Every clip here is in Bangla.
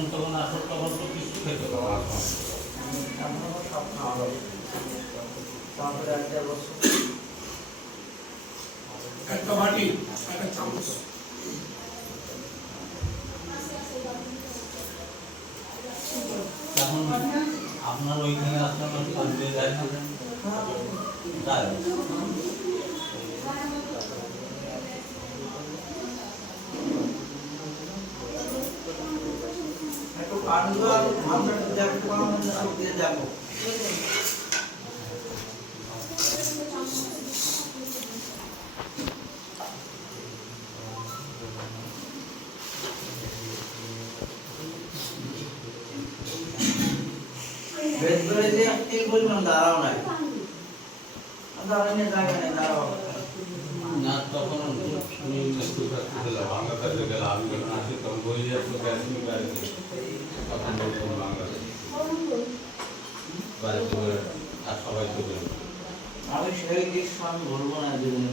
যখন তখন আসো তখন তো কিছু খেতে পারো। সব খাওয়া হবে তারপরে একটা বাটি একটা চামচ এখন আপনার ওইখানে আসলে চলবে যায় না তাই একটু কাটলো আর আমরা দেখতে পাবো না সব দিয়ে যাবো বেশ করে যে আপনি বলবেন দাঁড়াও নাই দাঁড়ানো জায়গা নেই দাঁড়াও না তখন তুমি একটু গেলাম বাংলাদেশে গেলাম আমি যখন আসি তখন বই দিয়ে একটু গ্যাসিং বাড়ি তখন বলছিলাম বাংলাদেশ বাড়িতে আর সবাই তো গেল আমি সেই দৃশ্য আমি বলবো না জীবনে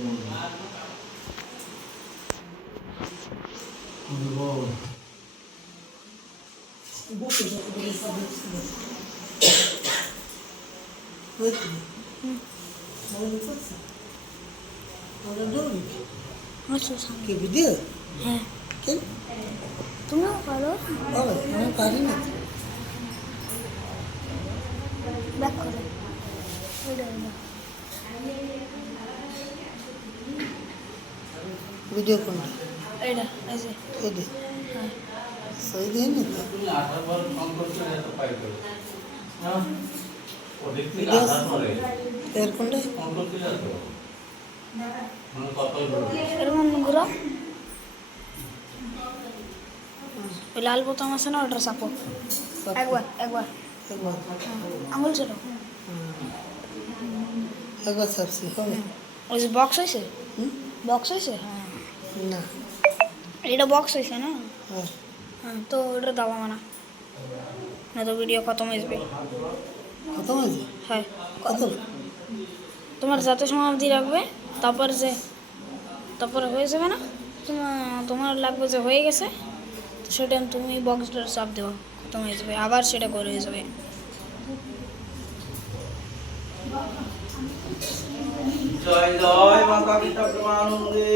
কি ভিডিও হ্যাঁ কেন তুমিও পারো আমি পারি না ব্যাক করো ভিডিও কোনটা এটা এই যে এই দে হ্যাঁ সই দিয়ে নি তো তুমি আসার পর ফোন করছো এত পাই করে হ্যাঁ ওদের থেকে ভিডিও আসার পরে এর কোনটা ফোন করতে যাচ্ছ মানে কতই বলবো এরকম ঘুরো ওই লাল বোতাম আছে না ওটা চাপো একবার একবার একবার আঙুল ছিল একবার সাবসি হবে ওই যে বক্স হয়েছে হুম? বক্স হয়েছে হ্যাঁ না এটা বক্স হয়েছে না হ্যাঁ হ্যাঁ তো ওটা দাবা মানা না তো ভিডিও খতম হয়ে যাবে কত হয়েছে হ্যাঁ কত তোমার যাতে সমাপ্তি রাখবে তারপরে হয়ে যাবে না তোমার লাগবে যে হয়ে গেছে তো সেটা তুমি বক্সটা চাপ দেওয়া খতম হয়ে যাবে আবার সেটা করে হয়ে যাবে জয় জয় মাতা পিতা প্রেমানন্দে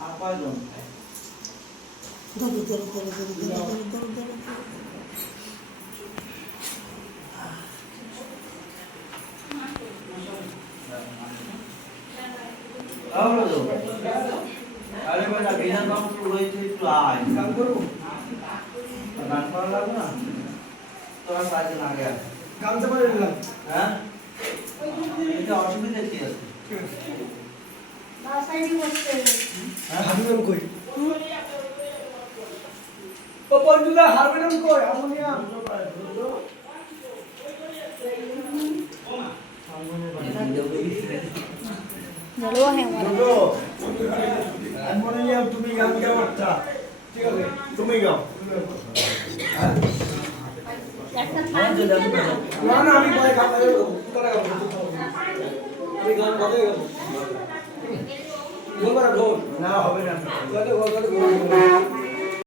আর কয়জন ধরো ধরো ধরো ধরো ধরো ধরো ধরো ধরো আরে বেটা বিনা কাম শুরু হয়েছে একটু আয় কাম করবো গান করা লাগবে না তোরা সারাদিন আগে আস গামছা পরে নিলাম হ্যাঁ এটা অসুবিধা কি আছে হ্যাঁ হারমোনিয়াম কই ও বন্ধুরা হারমোনিয়াম কই হারমোনিয়াম জলুয়া হ্যাঁ আমার হারমোনিয়াম তুমি গান গাও একটা ঠিক আছে তুমি গাও না না আমি গাই গাবো তোরা গাও আমি গান গাবো ঢোল বাড়া ঢোল না হবে না গাও গাও